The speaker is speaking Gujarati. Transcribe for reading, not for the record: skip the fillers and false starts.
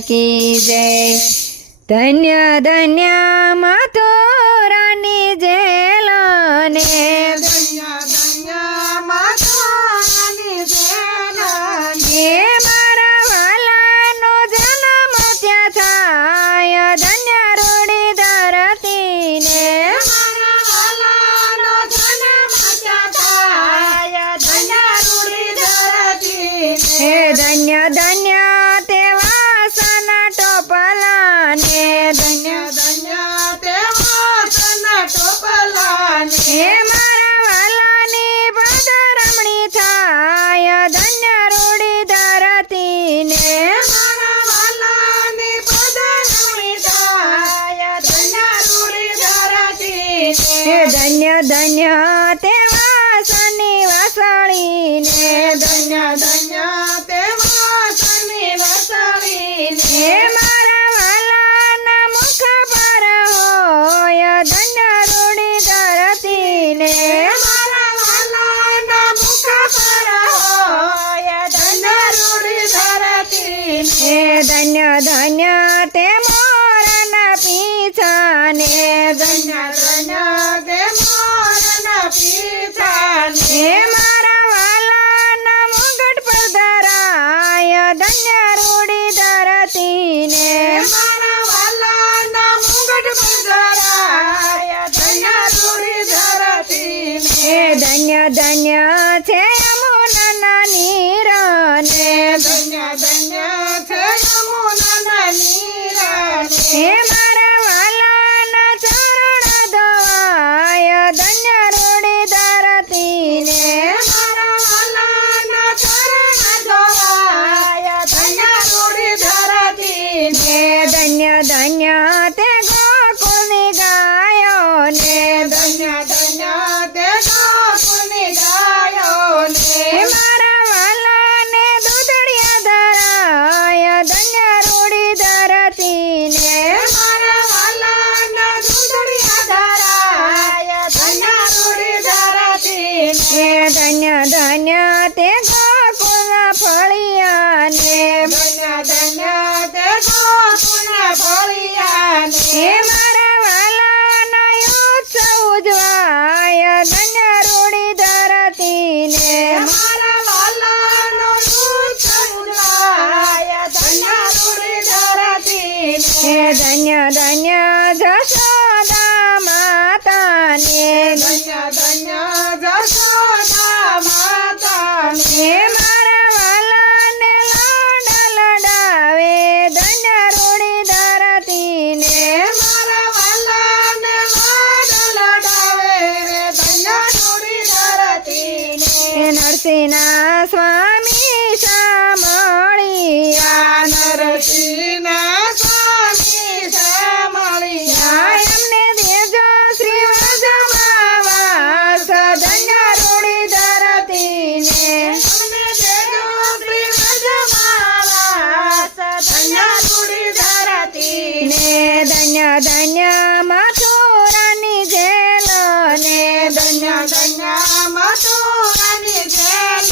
की जय। धन्य धन्य मथुरानी जेल ने ધન્ય ધન્ય મથુરાની જેલ हे मारा वालानो जन्म त्या थाय धन्य रूढी धरती ने મારા વાલાનો જન્મ ત્યાં થાય ધન્ય રૂડી ધરતી हे धन्य धन्य ते वासना टोपला ने ધન્ય ધન્ય તે વાસના ટોપલાને हे मारा वालानी पदरमणी थाय धन्य रूढी धरती ने મારા વાલાની પદરમણી થાય ધન્ય રૂડી ધરતી हे धन्य धन्य ते वासनी वासळी ने ધન્ય ધન્ય તે વાસની વસણીને हे मारा वालाना मुख पर होय धन्य रूढी धरती ने મારા વાલાના મુખ પર હોય ધન્ય રૂડી ધરતી हे धन्य धन्य ते मोरना पीछाने ધન્ય ધન્ય તે મોરના પીછાને हे मारा वालाना मुकुट पर धराय धन्य रूढी धरती ने મારા વાલાના મુગટ પર ધરાય ધન્ય રૂડી ધરતી हे धन्य धन्य छे यमुना नीरने ધન્ય ધન્ય છે યમુનાના નીરને हे मारा वालाना चरण धोवाय धन्य रूढी धरती ने મારા વાલાના ચરણ ધોવાય ધન્ય રૂડી ધરતી हे धन्य धन्य ते गोकुलनी गायो ने ધન્ય ધન્ય તે ગોકુળની ગાયોને हे मारा वालाने दूधड़िया धराय धन्य रूढी धरती ने મારા વાલાના દૂધડિયા ધરાય ધન્ય રૂડી ધરતી हे धन्य धन्य ते गोकुल फळिया ने ધન્ય ધન્ય તે ગોકુળના ફળિયાને हे मारा वालाना उत्सव उजवाय धन्य रूढी धरती ने મારા વાલાનો ઉત્સવ ઉજવાય ધન્ય રૂડી ધરતી हे धन्य धन्य जशोदा माता ने ધન્ય ધન્ય જશોદા માતાને हे मारा वालाने लाड लडावे धन्य रूढी धरती ने મારા વાલાને લાડ લડાવે ધન્ય રૂડી ધરતી हे नरसिंहा स्वामी शामळिया નરસિંહના સ્વામી સામળિયા એમને દેજો શ્રી વજમાવાસ ધન્ય રૂઢી ધરતી ને અમને દેજો શ્રી વજમાવાસ ધન્ય રૂડી ધરતી ને ધન્ય ધન્ય મથુરાની જેલ ને ધન્ય ધન્ય મથુરાની જેલ